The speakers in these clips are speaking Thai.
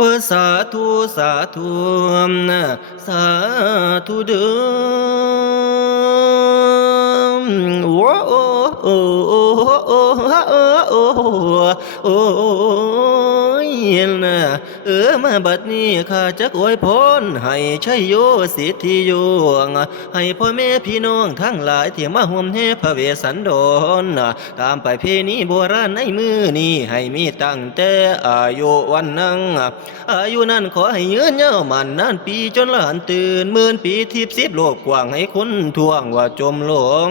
ว่าสาธุสาธุสาธุเด้อโอ้โอ้โอ้โอ้โอ้โอ้โอ้ยนะมาบัดนี้ข้าจักอวยพรให้ชัยโยสิทธิโยให้พ่อแม่พี่น้องทั้งหลายที่มาห่วมแห่พระเวสสันดรตามประเพณีโบราณในมือนี้ให้มีตั้งแต่อายุวันนังอายุนั้นขอให้ยืนยาวมันนานปีจนหลานตื่นหมื่นปีทิพย์สิบโลกกว้างให้คนทวงว่าจมหลง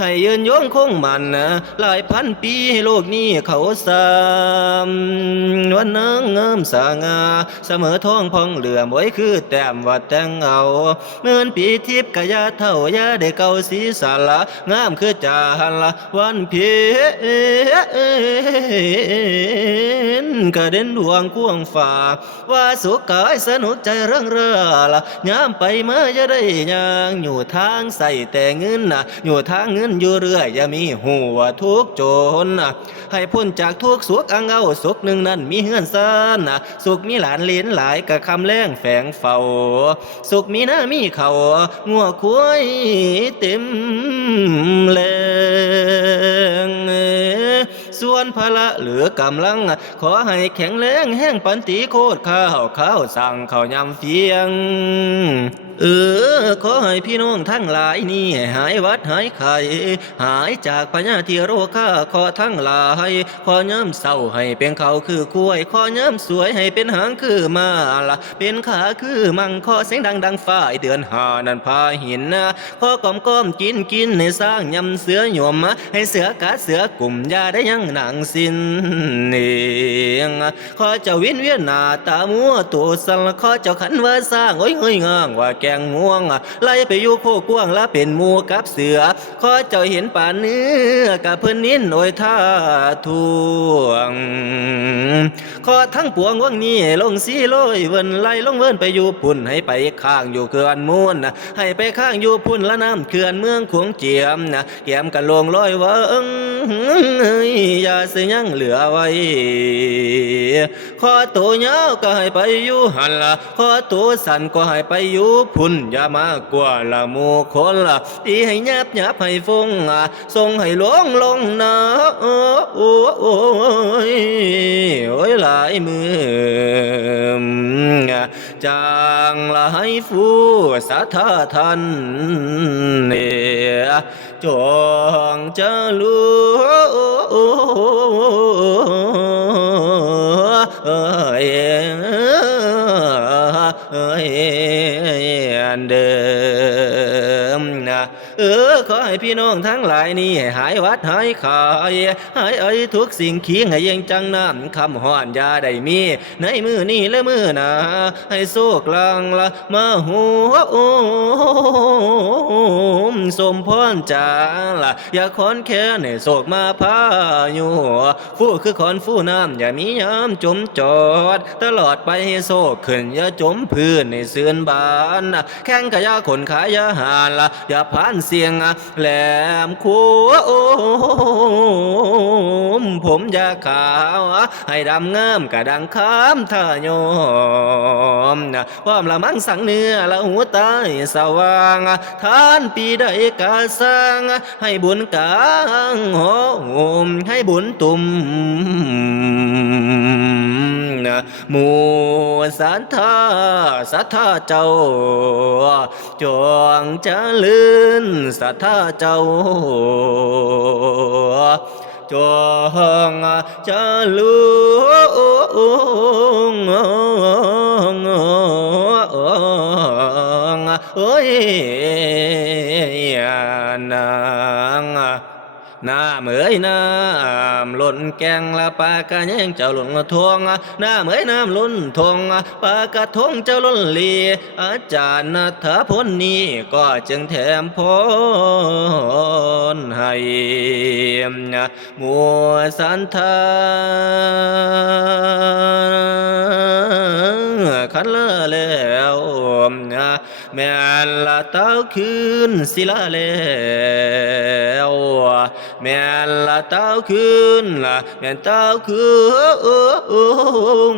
ให้ยืนยงคงมันหลายพันปีให้โลกนี้เขาสามวันนังงามสง่าเสมอท้องพองเหลือมไว้คือแต้มวัดแต่งเอาหมื่นปีทิพย์กะยาเท่ายาได้เก่าสีสาละงามคือจาละวันเพียนกระเด็นดวงกวงฝ่าว่าสุขกายสนุกใจเรื่องเรือละยามไปมาจะได้ยางอยู่ทางใส่แต่เงินอยู่ทางเงินอยู่เรื่อยอย่ามีหัวทุกโจรให้พ้นจากทุกสุขอังเอาสุขหนึ่งนั้นมีเฮือนซ่านสุขมีหลานเลี้ยนหลายกะคำแรงแฝงเฝ้าสุขมีหน้ามีเขางัวคุ้ยเต็มแรงส่วนพละเหลือกำลังขอให้แข็งแรงแห้งปันตีโคตรข้าวสั่งข้าวยำเฟียงขอให้พี่น้องทั้งหลายนี่หายวัดหายไข้หายจากพญาธิโรคาขอทั้งหลายขอย้ำเศร้าให้เป็นเขาคือกล้วยขอย้ำสวยให้เป็นหางคือมาละเป็นขาคือมังขอเสียงดังฝ่ายเดือนหานันพาหินขอกอมกินให้สร้างยำเสือหยวมให้เสือกัดเสือกลุ่มยาได้ยังหนังสิ้นเองขอเจ้าวินเวียนหน้าตามัวตัวสันขอเจ้าขันว่าสร้างโอ้ยเงยงางว่าแกงม่วงไล่ไปอยู่โคกว้างละเป็นหมูกับเสือขอเจ้าเห็นป่าเนื้อกับเพื่อนนินโอยท่าทวงขอทั้งปวงว่างนี้ลงสีลอยเวินไล่ลงเวินไปอยู่ปุ่นให้ไปข้างอยู่เขื่อนมูลให้ไปข้างอยู่พุ่นละน้ำเขื่อนเมืองขวงเจียมเกียมกันลงลอยเวิงอย่าเสียยังเหลือไว้ขอตัวเงาก็ให้ไปอยู่หันละขอตัวสันก็ให้ไปอยู่พุ่นอย่ามากว่าละโมคนละตีให้ยับให้ฟงส่งให้ลงนะโอ้ยโอ้ยหลายมือจางละให้ฟูสัทธาทันจงจะรู้เดิมขอให้พี่น้องทั้งหลายนี่หายวัดหายขายหายทุกสิ่งขี้ให้ยังจังน้ำคำห่อนยาได้มีในมือนี่และมือหนาให้โซกลังละมาหัวสมพรจาละอย่าคอนแค่ในโศกมาพาอยู่ฟู่คือคอนฟู่น้ำอย่ามียามจมจอดตลอดไปให้โศกขึ้นอย่าจมพื้นในเสื่อนบานแข้งกะยาขนขายาหานละอย่าผ่านเสียงแหลมคูผมยาขาวให้ดำงามกะดังคำท่าโยมความละมั่งสังเนื้อละหัวตายสว่างทานปีใดกาสร้างให้บุญกลางโหมให้บุญตุ่มหมู่สัทธาเจ้าจงเจริญสัทธาเจ้าจงเจริญโอ้ยนางน้ำเอ๋ยน้ำล้นแกงละปลากระแยงเจ้าล้นทวงน้ำเอ๋ยน้ำล้นทวงปลากระทงเจ้าล้นลีอาจารย์นัทพลนี้ก็จึงแถมพรให้มัวสันทา ขันละแล้วแม่นละเต้าคืนศิลาแล้วแม่นละเต้าคืนละแม่นเต้าคืน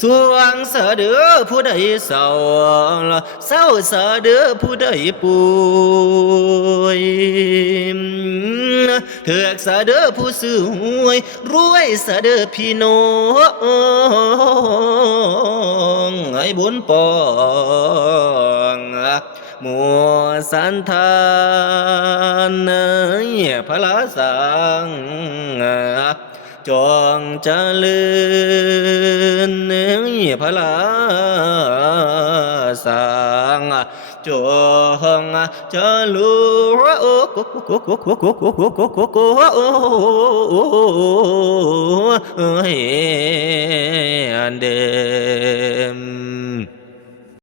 สวงเสะเดือผู้ใดเศร้าเศร้าเสะเดือผู้ใดป่วยเถือกเสะเดือผู้ซื้อหวยรวยเสะเดือพี่น้องให้บุญปองมัวสันทานพระสังจงเจริญพระสังจงเจริญเดิม